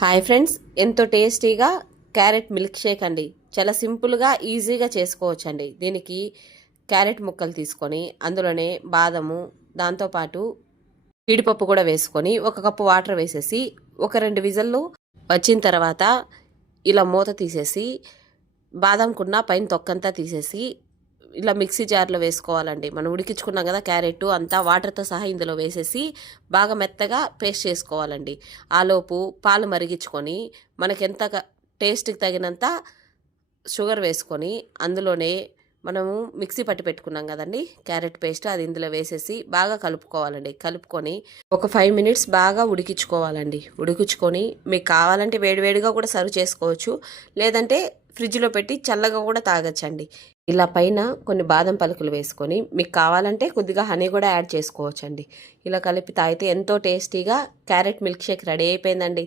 Hi friends ఎంతో టేస్టీగా carrot milk shake అండి. చాలా సింపుల్గా ఈజీగా చేసుకోవచ్చండి. దీనికి క్యారెట్ ముక్కలు తీసుకొని అందులోనే బాదము దాంతోపాటు జీడిపప్పు కూడా వేసుకొని ఒక కప్పు వాటర్ వేసేసి ఒక రెండు విజల్లు వచ్చిన తర్వాత ఇలా మూత తీసేసి బాదంకున్న పైన తొక్కంతా తీసేసి ఇలా మిక్సీ జార్లో వేసుకోవాలండి. మనం ఉడికించుకున్నాం కదా క్యారెట్ అంతా వాటర్తో సహా ఇందులో వేసేసి బాగా మెత్తగా పేస్ట్ చేసుకోవాలండి. ఆలోపు పాలు మరిగించుకొని మనకి ఎంత టేస్ట్కి తగినంత షుగర్ వేసుకొని అందులోనే మనము మిక్సీ పట్టి పెట్టుకున్నాం కదండి. క్యారెట్ పేస్ట్ అది ఇందులో వేసేసి బాగా కలుపుకోవాలండి. కలుపుకొని ఒక ఫైవ్ మినిట్స్ బాగా ఉడికించుకోవాలండి. ఉడికించుకొని మీకు కావాలంటే వేడివేడిగా కూడా సర్వ్ చేసుకోవచ్చు. లేదంటే ఫ్రిడ్జ్లో పెట్టి చల్లగా కూడా తాగొచ్చండి. ఇలా పైన కొన్ని బాదం పలుకులు వేసుకొని మీకు కావాలంటే కొద్దిగా హనీ కూడా యాడ్ చేసుకోవచ్చండి. ఇలా కలిపి తాగితే ఎంతో టేస్టీగా క్యారెట్ మిల్క్ షేక్ రెడీ అయిపోయిందండి.